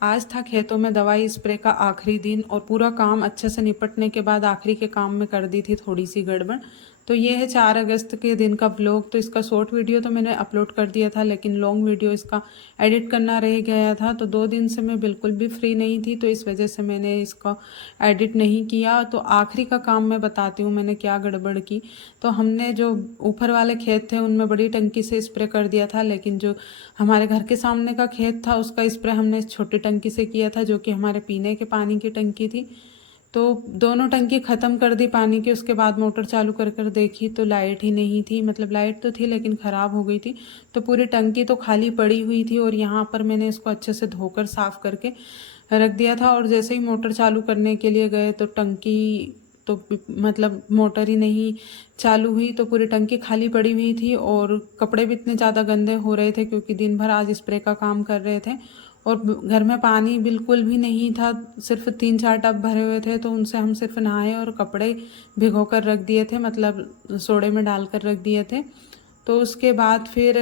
आज था खेतों में दवाई स्प्रे का आखिरी दिन और पूरा काम अच्छे से निपटने के बाद आखिरी के काम में कर दी थी थोड़ी सी गड़बड़। तो ये है 4 अगस्त के दिन का व्लॉग। तो इसका शॉर्ट वीडियो तो मैंने अपलोड कर दिया था, लेकिन लॉन्ग वीडियो इसका एडिट करना रह गया था। तो 2 दिन से मैं बिल्कुल भी फ्री नहीं थी, तो इस वजह से मैंने इसका एडिट नहीं किया। तो आखिरी का काम मैं बताती हूँ मैंने क्या गड़बड़ की। तो हमने जो ऊपर वाले खेत थे उनमें बड़ी टंकी से स्प्रे कर दिया था, लेकिन जो हमारे घर के सामने का खेत था उसका स्प्रे हमने छोटी टंकी से किया था, जो कि हमारे पीने के पानी की टंकी थी। तो दोनों टंकी ख़त्म कर दी पानी की। उसके बाद मोटर चालू कर कर देखी तो लाइट ही नहीं थी, मतलब लाइट तो थी लेकिन ख़राब हो गई थी। तो पूरी टंकी तो खाली पड़ी हुई थी और यहाँ पर मैंने इसको अच्छे से धोकर साफ़ करके रख दिया था। और जैसे ही मोटर चालू करने के लिए गए तो टंकी तो मतलब मोटर ही नहीं चालू हुई, तो पूरी टंकी खाली पड़ी हुई थी। और कपड़े भी इतने ज़्यादा गंदे हो रहे थे क्योंकि दिन भर आज स्प्रे का काम कर रहे थे। और घर में पानी बिल्कुल भी नहीं था, सिर्फ 3-4 टब भरे हुए थे, तो उनसे हम सिर्फ नहाए और कपड़े भिगो कर रख दिए थे, मतलब सोडे में डाल कर रख दिए थे। तो उसके बाद फिर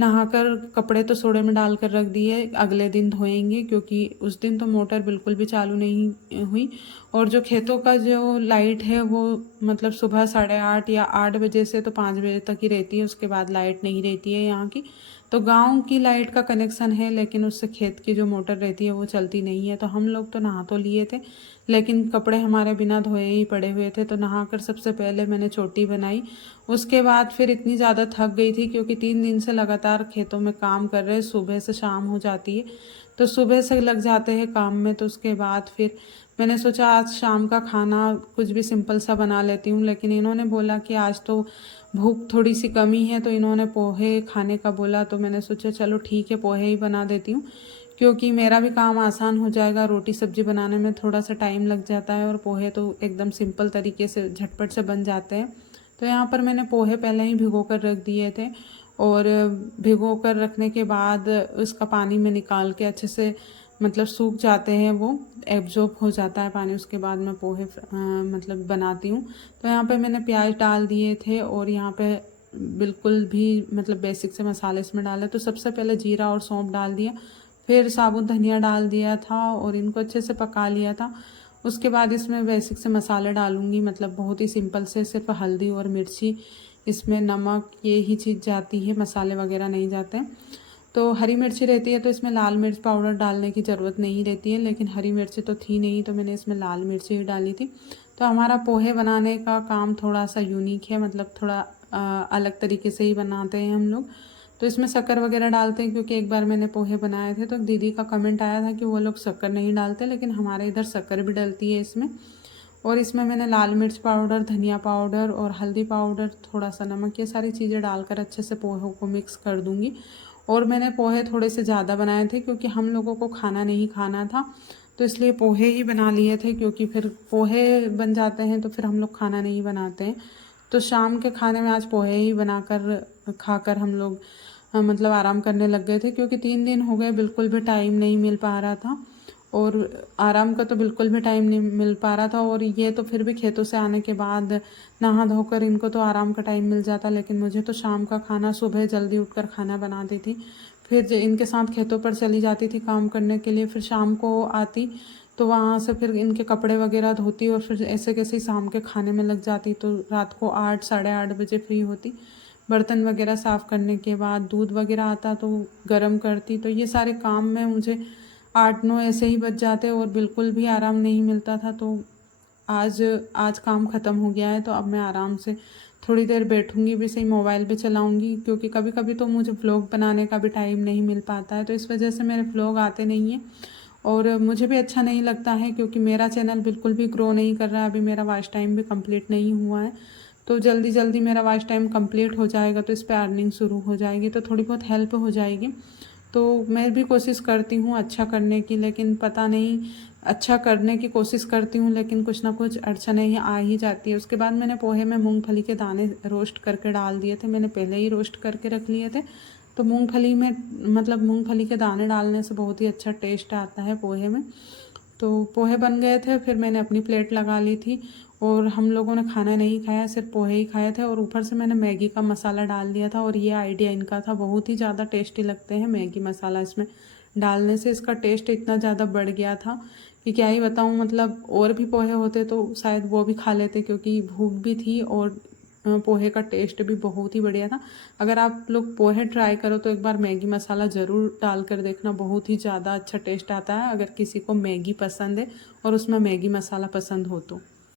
नहाकर कपड़े तो सोडे में डाल कर रख दिए, अगले दिन धोएंगे, क्योंकि उस दिन तो मोटर बिल्कुल भी चालू नहीं हुई। और जो खेतों का जो लाइट है वो मतलब सुबह 8:30 या 8 बजे से तो 5 बजे तक ही रहती है, उसके बाद लाइट नहीं रहती है यहाँ की। तो गांव की लाइट का कनेक्शन है, लेकिन उससे खेत की जो मोटर रहती है वो चलती नहीं है। तो हम लोग तो नहा तो लिए थे, लेकिन कपड़े हमारे बिना धोए ही पड़े हुए थे। तो नहाकर सबसे पहले मैंने चोटी बनाई। उसके बाद फिर इतनी ज़्यादा थक गई थी क्योंकि 3 दिन से लगातार खेतों में काम कर रहे, सुबह से शाम हो जाती है, तो सुबह से लग जाते हैं काम में। तो उसके बाद फिर मैंने सोचा आज शाम का खाना कुछ भी सिंपल सा बना लेती हूँ, लेकिन इन्होंने बोला कि आज तो भूख थोड़ी सी कमी है, तो इन्होंने पोहे खाने का बोला। तो मैंने सोचा चलो ठीक है, पोहे ही बना देती हूँ, क्योंकि मेरा भी काम आसान हो जाएगा। रोटी सब्जी बनाने में थोड़ा सा टाइम लग जाता है और पोहे तो एकदम सिंपल तरीके से झटपट से बन जाते हैं। तो यहाँ पर मैंने पोहे पहले ही भिगो कर रख दिए थे, और भिगो कर रखने के बाद उसका पानी में निकाल के अच्छे से मतलब सूख जाते हैं, वो एब्जॉर्ब हो जाता है पानी। उसके बाद मैं पोहे मतलब बनाती हूँ। तो यहाँ पे मैंने प्याज डाल दिए थे और यहाँ पे बिल्कुल भी मतलब बेसिक से मसाले इसमें डाले। तो सबसे पहले जीरा और सौंफ डाल दिया, फिर साबुत धनिया डाल दिया था और इनको अच्छे से पका लिया था। उसके बाद इसमें बेसिक से मसाले डालूँगी, मतलब बहुत ही सिंपल से, सिर्फ हल्दी और मिर्ची, इसमें नमक, ये ही चीज़ जाती है, मसाले वगैरह नहीं जाते हैं। तो हरी मिर्ची रहती है तो इसमें लाल मिर्च पाउडर डालने की ज़रूरत नहीं रहती है, लेकिन हरी मिर्ची तो थी नहीं तो मैंने इसमें लाल मिर्ची ही डाली थी। तो हमारा पोहे बनाने का काम थोड़ा सा यूनिक है, मतलब थोड़ा अलग तरीके से ही बनाते हैं हम लोग। तो इसमें शक्कर वगैरह डालते हैं, क्योंकि एक बार मैंने पोहे बनाए थे तो दीदी का कमेंट आया था कि वो लोग शक्कर नहीं डालते, लेकिन हमारे इधर शक्कर भी डलती है इसमें। और इसमें मैंने लाल मिर्च पाउडर, धनिया पाउडर और हल्दी पाउडर, थोड़ा सा नमक, ये सारी चीज़ें डालकर अच्छे से पोहे को मिक्स कर दूँगी। और मैंने पोहे थोड़े से ज़्यादा बनाए थे क्योंकि हम लोगों को खाना नहीं खाना था, तो इसलिए पोहे ही बना लिए थे, क्योंकि फिर पोहे बन जाते हैं तो फिर हम लोग खाना नहीं बनाते हैं। तो शाम के खाने में आज पोहे ही बनाकर खाकर हम लोग मतलब आराम करने लग गए थे, क्योंकि 3 दिन हो गए बिल्कुल भी टाइम नहीं मिल पा रहा था, और आराम का तो बिल्कुल भी टाइम नहीं मिल पा रहा था। और ये तो फिर भी खेतों से आने के बाद नहा धोकर इनको तो आराम का टाइम मिल जाता, लेकिन मुझे तो शाम का खाना, सुबह जल्दी उठकर खाना बनाती थी, फिर इनके साथ खेतों पर चली जाती थी काम करने के लिए, फिर शाम को आती तो वहाँ से फिर इनके कपड़े वगैरह धोती और फिर ऐसे कैसे शाम के खाने में लग जाती। तो रात को 8 8:30 बजे फ्री होती, बर्तन वगैरह साफ़ करने के बाद दूध वगैरह आता तो गर्म करती। तो ये सारे काम में मुझे 8-9 ऐसे ही बज जाते और बिल्कुल भी आराम नहीं मिलता था। तो आज आज काम ख़त्म हो गया है, तो अब मैं आराम से थोड़ी देर बैठूंगी भी सही, मोबाइल भी चलाऊंगी, क्योंकि कभी कभी तो मुझे व्लॉग बनाने का भी टाइम नहीं मिल पाता है, तो इस वजह से मेरे व्लॉग आते नहीं हैं। और मुझे भी अच्छा नहीं लगता है, क्योंकि मेरा चैनल बिल्कुल भी ग्रो नहीं कर रहा है, अभी मेरा वॉच टाइम भी कंप्लीट नहीं हुआ है। तो जल्दी जल्दी मेरा वॉच टाइम कंप्लीट हो जाएगा तो इस पर अर्निंग शुरू हो जाएगी, तो थोड़ी बहुत हेल्प हो जाएगी। तो मैं भी कोशिश करती हूँ अच्छा करने की, लेकिन पता नहीं, अच्छा करने की कोशिश करती हूँ लेकिन कुछ ना कुछ अड़चनें आ ही जाती है। उसके बाद मैंने पोहे में मूंगफली के दाने रोस्ट करके डाल दिए थे, मैंने पहले ही रोस्ट करके रख लिए थे। तो मूंगफली में मतलब मूंगफली के दाने डालने से बहुत ही अच्छा टेस्ट आता है पोहे में। तो पोहे बन गए थे, फिर मैंने अपनी प्लेट लगा ली थी और हम लोगों ने खाना नहीं खाया, सिर्फ पोहे ही खाए थे। और ऊपर से मैंने मैगी का मसाला डाल दिया था, और ये आइडिया इनका था, बहुत ही ज़्यादा टेस्टी लगते हैं मैगी मसाला इसमें डालने से इसका टेस्ट इतना ज़्यादा बढ़ गया था कि क्या ही बताऊँ। मतलब और भी पोहे होते तो शायद वो भी खा लेते, क्योंकि भूख भी थी और पोहे का टेस्ट भी बहुत ही बढ़िया था। अगर आप लोग पोहे ट्राई करो तो एक बार मैगी मसाला ज़रूर डाल कर देखना, बहुत ही ज़्यादा अच्छा टेस्ट आता है अगर किसी को मैगी पसंद है और उसमें मैगी मसाला पसंद हो तो।